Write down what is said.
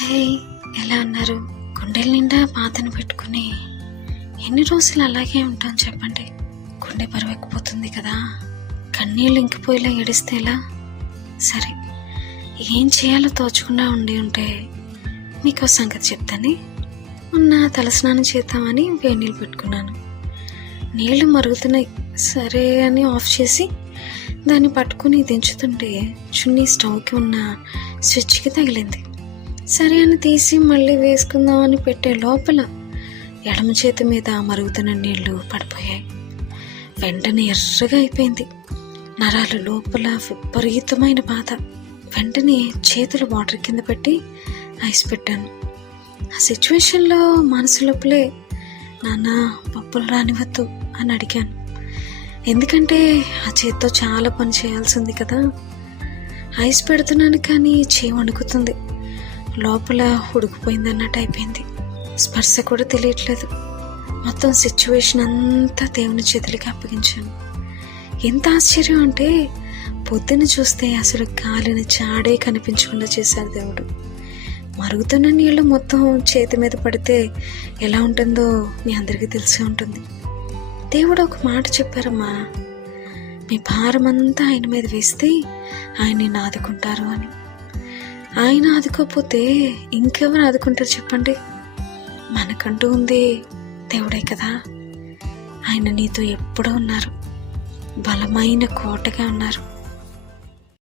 హే, ఎలా అన్నారు? గుండెల నిండా బాధను పెట్టుకుని ఎన్ని రోజులు అలాగే ఉంటాం చెప్పండి? గుండె బరువెక్కిపోతుంది కదా. కన్నీళ్ళు ఇంకిపోయేలా ఏడిస్తే ఎలా? సరే, ఏం చేయాలో తోచకుండా ఉంటే మీకు సంగతి చెప్తానే. మొన్న తలస్నానం చేద్దామని వేడి నీళ్ళు పెట్టుకున్నాను. నీళ్లు మరుగుతున్నాయి సరే అని ఆఫ్ చేసి దాన్ని పట్టుకుని దించుతుంటే చున్నీ స్టవ్కి ఉన్న స్విచ్కి తగిలింది. సరే అని తీసి మళ్ళీ వేసుకుందామని పెట్టే లోపల ఎడమ చేతి మీద మరుగుతున్న నీళ్లు పడిపోయాయి. వెంటనే ఎర్రగా అయిపోయింది. నరాలు లోపల విపరీతమైన బాధ. వెంటనే చేతులు వాటర్ కింద పెట్టి ఐస్ పెట్టాను. ఆ సిచ్యువేషన్లో మనసు లోపలే నాన్న పప్పులు రానివద్దు అని అడిగాను. ఎందుకంటే ఆ చేతితో చాలా పని చేయాల్సింది కదా. ఐస్ పెడుతున్నాను కానీ చేయి వణుకుతుంది. లోపల ఉడికిపోయింది అన్నట్టు అయిపోయింది. స్పర్శ కూడా తెలియట్లేదు. మొత్తం సిచ్యువేషన్ అంతా దేవుని చేతులకి అప్పగించాను. ఎంత ఆశ్చర్యం అంటే పొద్దున్న చూస్తే అసలు కాలిన చాడే కనిపించకుండా చేశారు దేవుడు. మరుగుతున్న నీళ్ళు మొత్తం చేతి మీద పడితే ఎలా ఉంటుందో మీ అందరికీ తెలిసే ఉంటుంది. దేవుడు ఒక మాట చెప్పారమ్మా, మీ భారమంతా ఆయన మీద వేస్తే ఆయన్ని ఆదుకుంటారు అని. ఆయన ఆదుకోకపోతే ఇంకెవరు ఆదుకుంటారు చెప్పండి? మనకంటూ ఉంది దేవుడే కదా. ఆయన నీతో ఎప్పుడూ ఉన్నారు, బలమైన కోటగా ఉన్నారు.